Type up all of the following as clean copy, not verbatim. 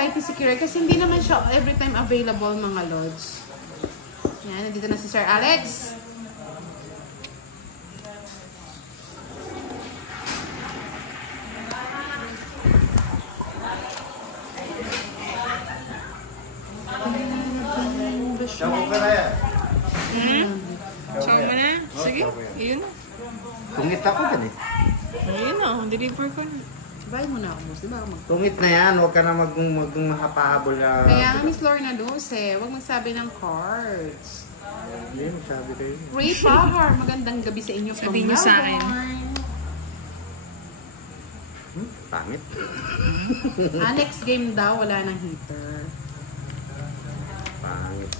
YT si Kira kasi hindi naman siya every time available mga lods. Yan, nandito na si Sir Alex. Ciao mo na yan. Ciao mo na? Sige, ayun na. Tungit ako din eh. Ayun na, deliver ko na. Bye mo na ako, boss. Diba? Tungit na yan, huwag ka na magmahapahabol na. Kaya nga, Miss Lorna Dulce, huwag magsabi ng cards. Hindi, magsabi kayo. Ray Pahar, magandang gabi sa inyo. Sabihin niyo sa akin. Pangit. Next game daw, wala nang heater. Pangit.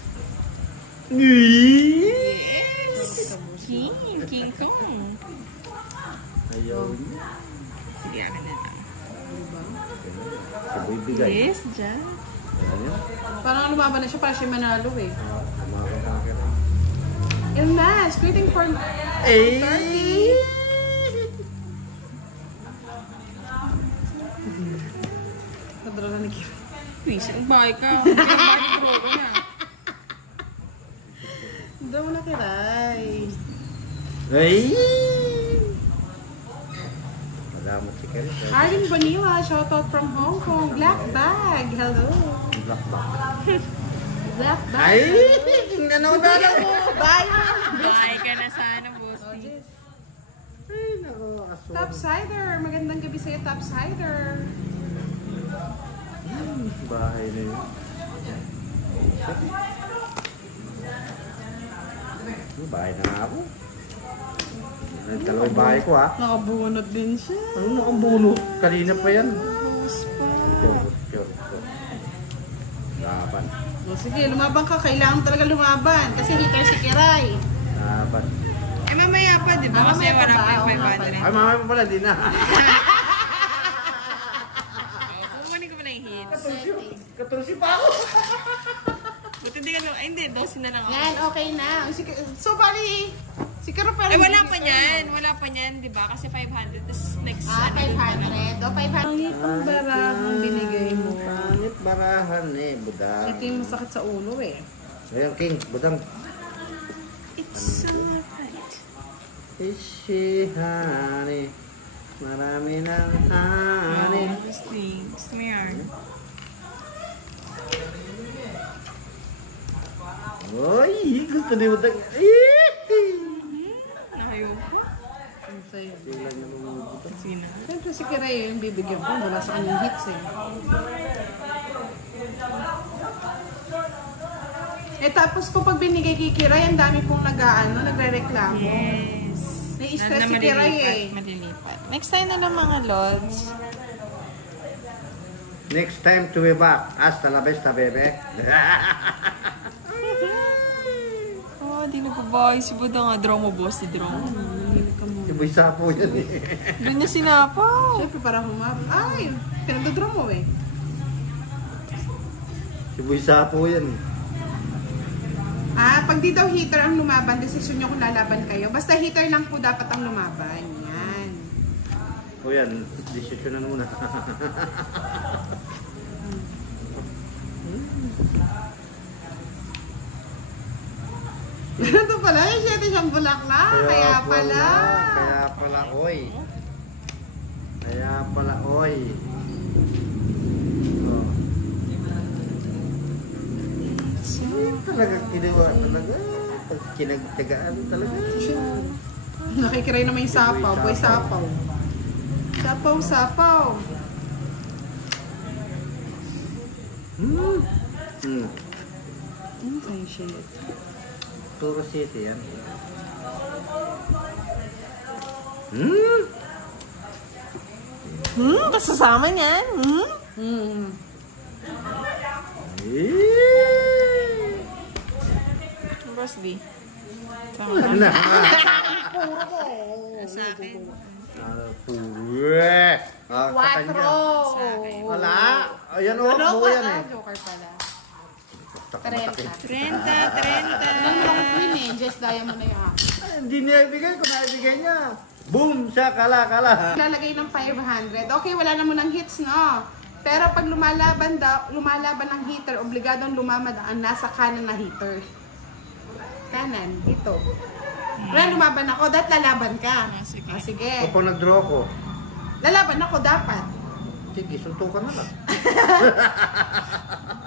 Yes! King Kong. Ayaw niya. Sige, akin na lang. Diba? Saboy bigay. Yes, dyan. Parang lumaban na siya para siya manalo eh. Tumakakakit. Ilmas, greeting for Turkey. Nadala ni Kira. Please, umbay ka. Umbay ka. Daw na kiray. Ay! Madamot si Kari. Arlene Bonilla, shoutout from Hong Kong. Black bag, hello. Black bag. Black bag. Ay! Nanood na lang mo! Bye! Bye ka na sana, boss. Ay, nako. Aswang. Topsider, magandang gabi sa'yo, Topsider. Bahay na yun. Bahay na nga ako. Dalawang bahay ko ha. Nakabunot din siya. Ano nakabunot? Kanina pa yan. Laban. O sige, lumaban ka. Kailangan talaga lumaban. Kasi hitter si Kiray. Laban. Eh, mamaya pa, di ba? Kasi Mamaya pa wala ba? pa yung Oo nga 500. Ay, mamaya pa pala, di na. Kukunin ko pala yung hits. 14 pa ako. Buti hindi ka lang. Ay, hindi. 12 na lang ako. Yan, okay na. So, bali, si Karo pa Ay, rin. wala pa niyan. Wala pa niyan, di ba? Kasi 500. Tapos next, 500. O, 500. Ang itong barahang binigay mo. Pangit barahan eh, budang. Ito yung masakit sa ulo eh. Ayan, King, budang. It's so right. Ishi, honey. Marami ng honey. Gusto mo yan? Uy, gusto ni budang. Ayoko. Ang sa'yo. Sila niya mamabudang. Sige na. Siyempre si Kiray yung bibigyan ko. Wala sa kanyang hits eh. Eh tapos kung pag binigay kay Kiray, ang dami pong nagre-reklamo. Yes. Nai-stress si Kiray eh. Malilipat. Next time na lang mga lods. Next time to be back. Hasta la vista, bebe. Oh, di nagbabahay si Buda nga. Draw mo, boss. Si draw mo. Nanginig ka mo. Iboy sapo yan eh. Doon na sinapaw. Siyempre para humab. Ay, pinagdodro mo eh. Iboy sapo yan eh. Pag di daw heater ang lumaban, desisyon nyo kung lalaban kayo. Basta heater lang po dapat ang lumaban. Yan. O yan, decision na muna. Ito pala, yung 7 siyang bulaklak. Kaya pala. Kaya pala, oy. Kaya pala, oy. Oh. Talaga kinuha talaga. Pag kinagtagaan talaga. Nakikiray naman yung sapaw. Boy, sapaw. Sapaw, sapaw. Ay, shit. Turo City yan. Kasasama niyan. Boss D. Ano? Puro ko. Sa akin. Puro. Quattro. Wala. Ayan o, buo yan eh. Joker pala. 30. Nang long queen eh. Just diamond na yung Hindi niya ibigay. Kung naibigay niya. Boom! Siya, kala. Lalagay ng 500. Okay, wala na mo ng hits, no? Pero pag lumalaban ng heater, obligadong lumamad ang nasa kanan na heater. Kanan, ito. Wala, lumaban ako, dapat lalaban ka. Sige. Sige. Kapag nag-draw ako, Lalaban ako dapat. sige, suntukan na lang.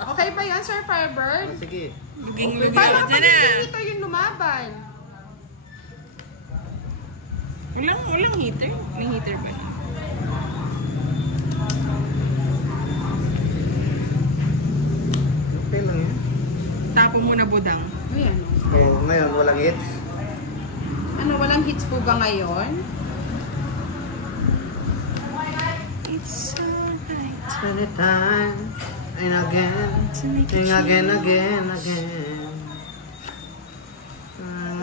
Okay ba yan, Sir Firebird? Sige. Luging-luging Paano ka pag dyan ah. yung heater yung lumaban? Walang heater. May heater ba? Okay lang yan. Tapo mo na budang. Ayan. So, ngayon, walang hits. Ano, walang hits po ba ngayon? It's alright. Anytime and again, and again, again, again.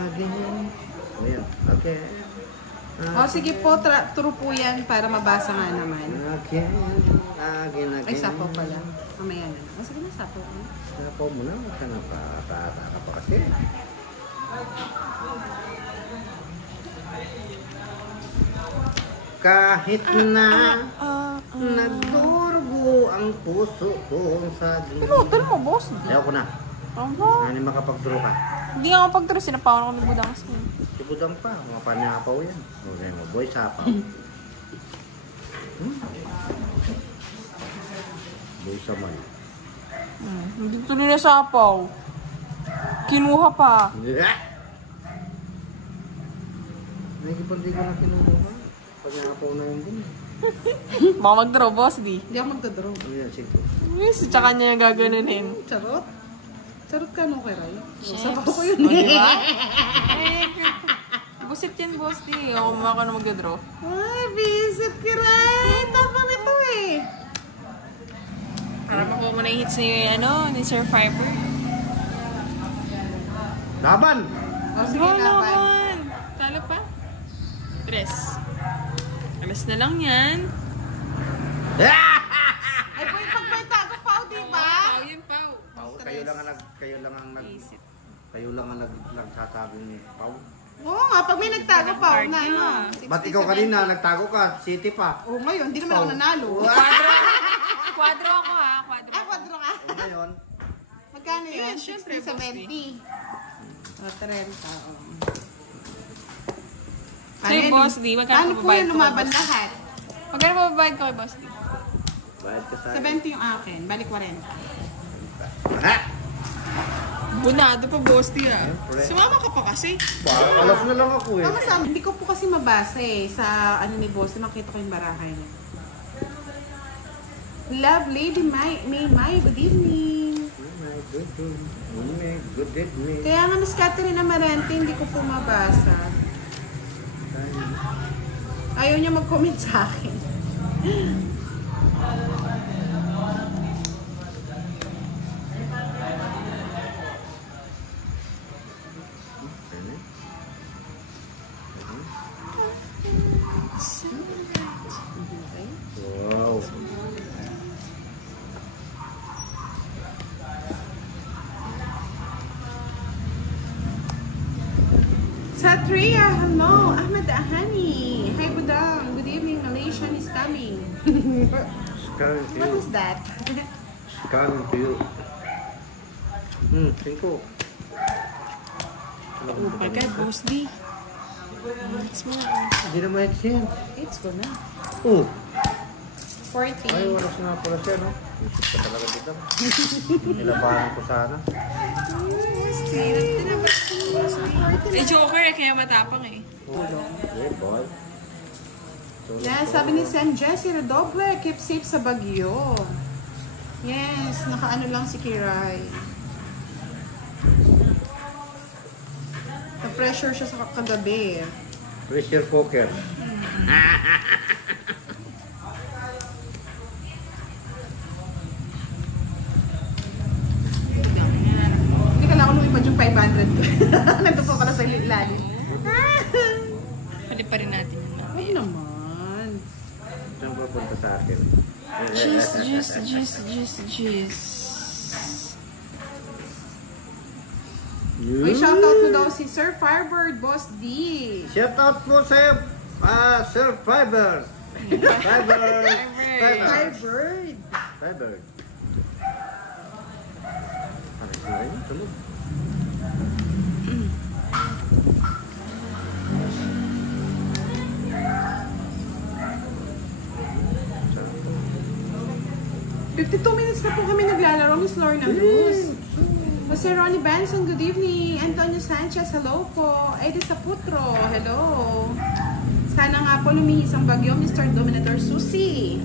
Again. Ayan, okay. O sige po, true po yan para mabasa nga naman. Again, again, again. Ay, sapo pala. Mamaya na. O sige na, sapo. Sapo mo na, huwag ka na pa kasi. Kahit na nagdurgo ang puso ko sa Pinutan mo, boss. Ayaw ko na. Aba. Hindi makapagduro ka. Hindi nga mapagturo. Sinapawan ako ng budang kasi. Si Budang pa, mga panyapaw yan. Okay mo, boy, sapaw. Boy, saman. Hindi tuloy na sapaw. Kinuha pa. Nagipandi ko na kinuha. Panyapaw na yun din. Baka mag-draw, boss, di. Hindi ako magdadraw. Ayan, sige. Yes, tsaka niya yung gaganunin. Charot? Charot ka no, Keray? Sabaw ko O, yun di eh. ba? Busit yan, boss, di. Ako maka na mag-draw. Ay, visit Keray! Tapang ito eh. Para makuha mo na yung hits ni Sir Fiber. Laban! O sige, laban. Talo pa? 3. Alas na lang yan. Ay, boy, pag may tago pa, di ba? Yun, Pao. Kayo lang ang nagsasabing ni Pau. Oo nga, pag may nagtago pa, na ano. Ba't ikaw kanina nagtago ka? City pa. Oo, ngayon, di naman ako nanalo. Quadro ako ha, quadro. Ah, kwadro ka. O ngayon, Magkano yun? Yun, syempre, 60-70. O, 30. O. Sa'yo, Boss D, magkano Paano po babayad yung ko, lumaban Boss D? lahat? Magkano babayad ko kay Boss D? bayad ka sa 70 yung akin, balik 40. Ha? Bunado pa, Boss D ah. Siyempre. Sumama ka pa kasi. Alas na lang ako eh. Tama sa hindi ko po kasi mabasa eh sa ano ni boss, makita ko yung barahay niya. Love Lady May, good evening. Good evening. Kaya nga Miss Catherine Amarante, hindi ko po mabasa. Ayaw niya mag-comment sa akin. Wow. Satria, hello. Ahmed Ahani. Hi, Budang. Good evening. Malaysian is coming. Coming to What you. is that? Coming to you. 5. Oh my God, Boss D. It's mo. Hindi na ma-hits yan. It's ko na. Oh, 40. ay oras na pala siya, no? Isip ka talaga dito. Nilabahan ko sana. Eh, Joker eh, kaya matapang eh. Hey, boy. Yes, sabi ni San Jesse Redoble, keep safe sa Bagyo. Yes, nakaano lang si Kiray. Na-pressure siya sa kagabi. Pressure cooker. Hindi ka lang ako lumipad yung 500 ko. Nandun pa pala sa ilalim. Pwede pa rin natin yun. Ay naman. Saan pupunta sa akin? Jeez. Uy, shoutout mo daw si Sir Firebird, Boss D. Shout out po sa Sir Fiber. Fiber. Firebird. Firebird. Ano sila yun? Tulog. Sarap po. 52 minutes na po kami naglalaro, Miss Lorna Luz. Jose Ronnie Benson, good evening. Antonio Sanchez, hello po. Eddie Saputro, hello. Sana nga po lumihis ang bagyo, Mr. Dominator Susie.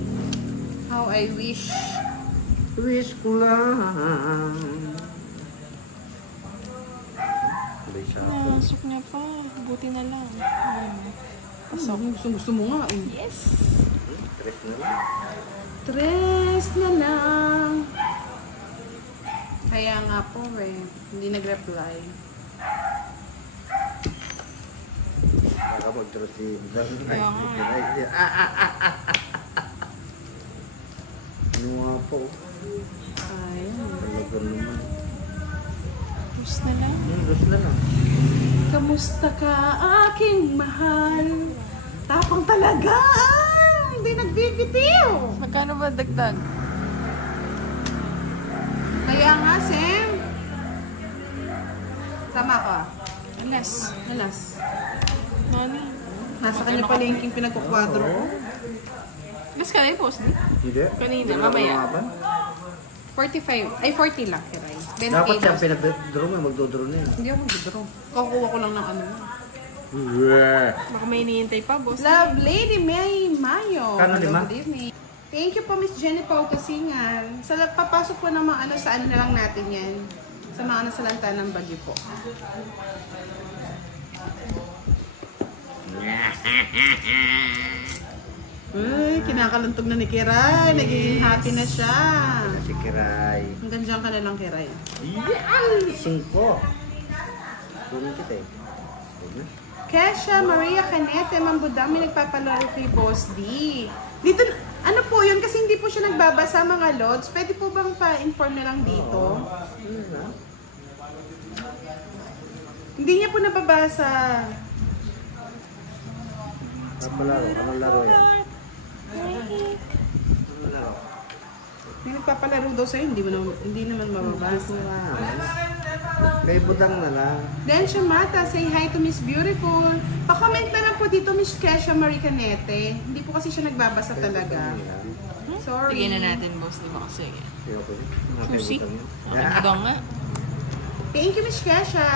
How I wish. Wish ko lang. Sabay siya ako. Nasok niya pa. Buti na lang. Pasok. Gusto mo nga. Yes! Tres na lang. Tres na lang. Kaya nga po hindi nag-reply. Baka mag-draw si Bang. Kaya nga. Ano nga po? Ayun. Talaga naman. Tapos na lang. Dos na lang. Kamusta ka, aking mahal? Tapang talaga. Hindi nagbibitiw. Magkano ba dagdag? Kaya nga, Sam. Sama ka. Alas. Alas. Nani? Nasa kanya pala yung pinagkukwadro ko. Alas ka na yung post, di? Hindi. Kanina, Hindi na mamaya. lumaban. 45. Ay, 40 lang. Kiray. 20 Dapat siya pesos. pinag-draw mo, magdodraw na yun. Hindi ako mag-draw. Kukuha ko lang ng ano. Baka may hinihintay pa, boss. Love Lady May Mayo. Kano, Hello, lima? good evening. Thank you po, Miss Jenny Pau Kasingan. Papasok po ng mga ano, sa ano na lang natin yan. Sa mga nasalanta ng bagyo po. Uy, kinakalantog na ni Kiray. Naging happy na siya. Si Kiray. Hanggang dyan ka na lang, Kiray. Yan! 5. Kunin kita eh. Huwag na. Kesha Maria Canete, Mambudami, nagpapalaro kay Boss D. Dito, ano po yun? Kasi hindi po siya nagbabasa mga lods. Pwede po bang pa-inform na lang dito? Hindi niya po nababasa. Papalaro. Anong laro yan? Anong laro? May nagpapalaro daw sa'yo, hindi naman mababasa. Kay Budang na lang. Then Shamata, say hi to Miss Beautiful. Pa-comment na lang po dito, Miss Kesha Marie Canete. Hindi po kasi siya nagbabasa talaga. Sorry. Tignan na natin, boss, di ba kasi? Ayoko yun. Mga kay Susi? Budang yun. Ang daw nga. Thank you, Miss Kesha.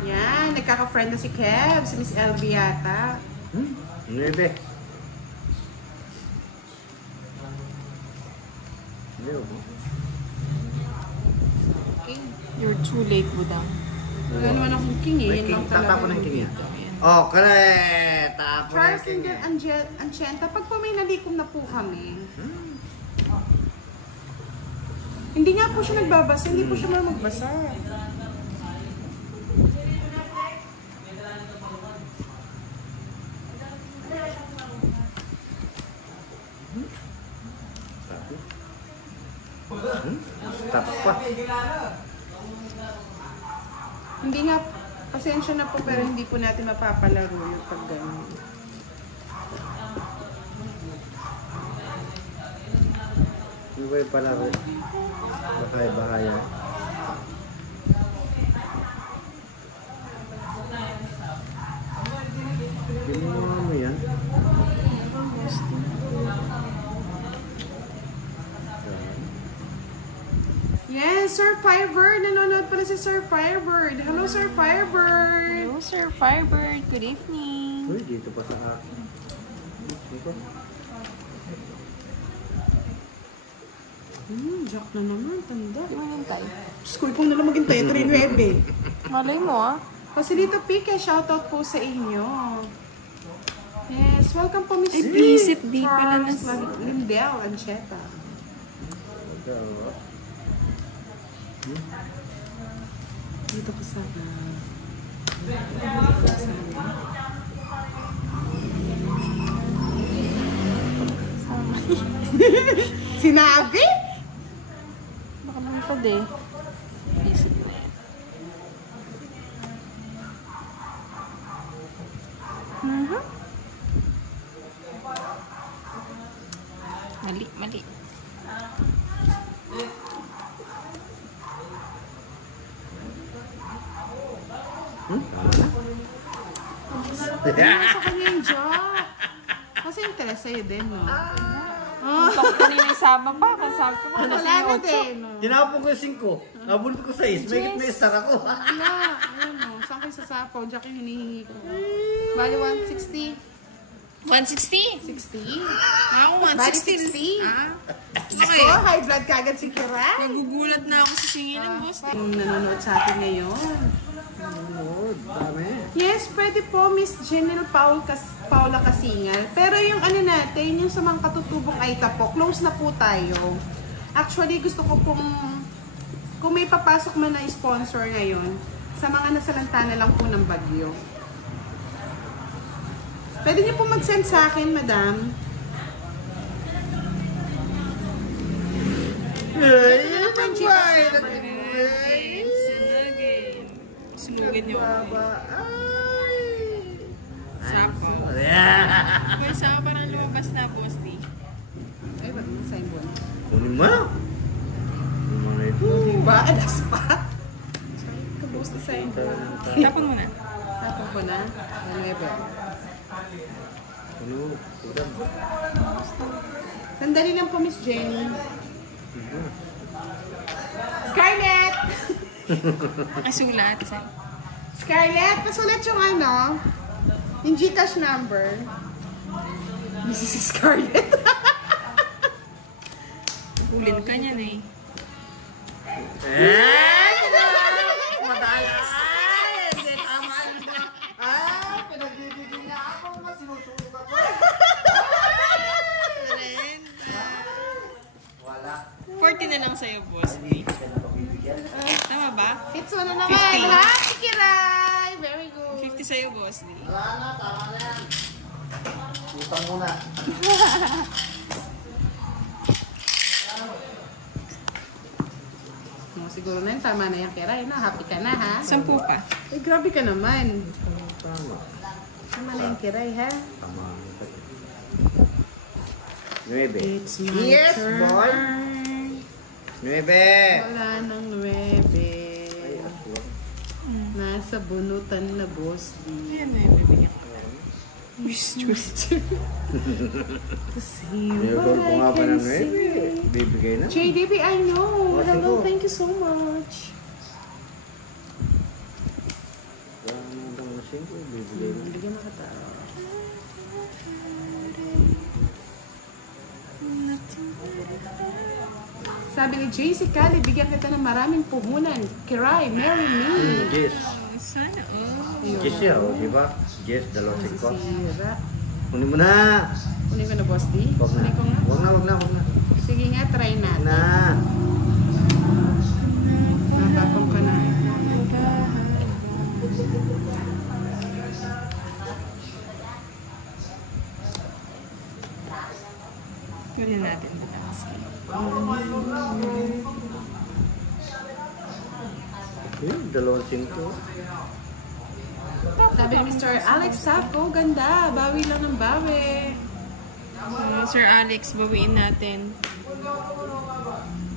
Yan, nagkaka-friend na si Kev, si Miss LB yata. 9. Hindi ako. King. You're too late, Budang. Wala naman akong king eh. May Yan king. lang talaga. Tatapo ng king yan. Ayan. Oh, correct! Tapo na Charles yung king and yan. Anchenta, pag po may nalikom na po kami. Hindi nga po siya nagbabasa, hindi po siya marunong magbasa. Tapo pa. Hindi nga, pasensya na po pero hindi po natin mapapalaro yung pag gano'n. Hindi ko yung palaro. Bahaya. Ginawa mo yan? Yes, Sir Firebird! Nanonood pala si Sir Firebird. Hello, Sir Firebird! Hello, Sir Firebird. Good evening. Uy, dito pa sa akin. Dito. Jack na naman, tanda. Di mo hintay. School kong nalang maghintay, 3-9. Malay mo, ah. Kasi dito, Pike, shoutout po sa inyo. Yes, welcome po, Miss Ay, visit di pala Charles na- Lindell Ancheta. Dito ka sana. Sinabi? Baka lumipad eh. Visit na yan. Mali, mali. Sa kanya yung joke. Kasi interest sa'yo din, no? Bakit kanina yung saba pa? Kasabi ko Wala na din, no? Tinapon ko yung 5. Nabunod ko 6. May star ako. Wala. Ayun, no? Saan kayo sasapaw? Diyan kayo hinihingi ko. Bali 160. 160? 60? Ako, Bali 160. 60? Okay. Oh, high blood kagad si Kiray. Nagugulat na ako sa singilan, boss. Yung nanonood sa atin ngayon. Nanonood. Dami. Yes, pwede po, Miss General Paula Kasingal. Pero yung ano natin, yung sa mga katutubong Aita po, close na po tayo. Actually, gusto ko pong, kung may papasok man na sponsor ngayon, sa mga nasalanta na lang po ng Bagyo. Pwede niyo po mag-send sa akin, madam. Ay, Ito na po yung Sunugin niyo. Ay. Sapa. May sapa parang lumabas na, boss. Ay, ba't mo sa inyo? Kunin mo. Ano na ito? Diba? Alas pa. Kabos na sa inyo. Tapon mo na. Tapos ko na. Ano ba? Ano? Udang. Sandali lang po, Miss Jenny. Scarlett! Ay, sulat. Scarlett, pasulat yung ano, yung Gcash number. Mrs. Scarlett. Ulin ka niyan eh. Madaya! Hindi tama yun. Pinagbibigyan niya ako. Sinusunog ako. Wala. 40 na lang sa'yo, boss. Tama ba? It's one na naman. 50. Happy Kiray! Very good. 50 sa'yo, boss. Wala na, tama na yan. Utang muna. Siguro na yun, tama na yung Kiray. No? Happy ka na, ha? 10 pa. Eh, grabe ka naman. Tama. Tama na yung Kiray, ha? Tama. 9. It's my Yes, turn. boy. 9. Wala nang 9. Nasa bunutan na, boss. Ayan na yung bibigyan ko. Kasi Nilagol ko nga pa ng 9. Bibigay na. JDB, I know. Oh, Hello, sige. thank you so much. Bibigay na. Bigyan na kita. Sabi ni JC Cali, bigyan kita ng maraming puhunan. Kiray, marry me. Yes. Sana, Yes siya, o, di ba? Yes, 2.5. Sisira. Kunin mo na. Kunin ko na, boss D. Huwag na. Kunin ko nga. Huwag na. Sige nga, try natin. Na. Napapang ka na. Kunin natin. Yun, 2.5. Sabi ni Mr. Alex Safco, ganda. Bawi lang ng bawi. Sir Alex, bawiin natin.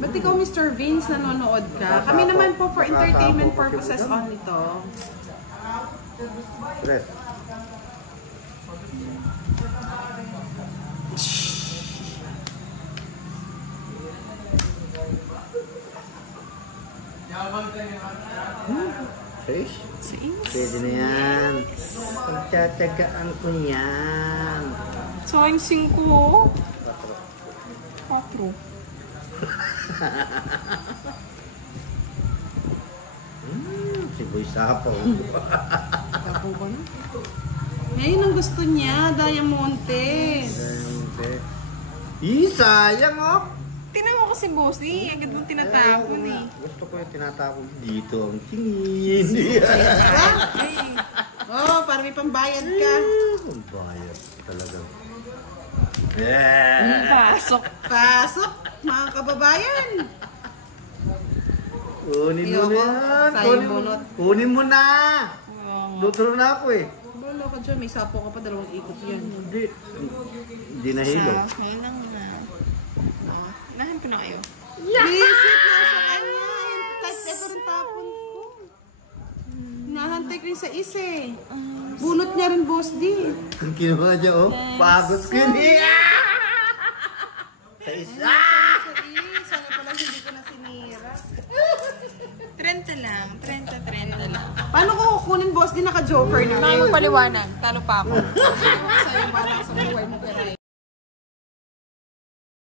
Ba't ikaw, Mr. Vince, nanonood ka? Kami naman po for entertainment purposes only to. Tres. Fish? Pwede na yan. Pagtsatsagaan ko yan. Sayang 5, oh. 4. Si Boy Sapaw. Tapong ko na. Ngayon ang gusto niya, Diamontes. Sayang oh! Tinan mo kasi, boss, eh. Agad mong tinatapon, eh. Gusto ko yung tinatapon dito ang tingin. Ay, Oh, para may pambayad ka. Ang bayad talaga. pasok. Pasok, mga kababayan. Kunin mo Ayoko, na. sayang bunot. Kunin mo na. Wow. Dutro na ako eh. Bolo ka dyan, may sapo ka pa, 2 ikot yan. Hindi nahilo. Kaya lang na. Nahan ko na kayo. Visit na sa kanya. Type ito rin tapon ko. Nahantay ko rin sa isa eh. Bunot niya rin, boss D. Ang kinuha niya, oh. Pagos ko yun, eh. Sa isa. Sana pala hindi ko na sinira. 30 lang. 30 lang. Paano ko kukunin, boss D? Naka-joker na. Tayo paliwanag. Talo pa ako. Sa'yo ba sa buhay mo, pero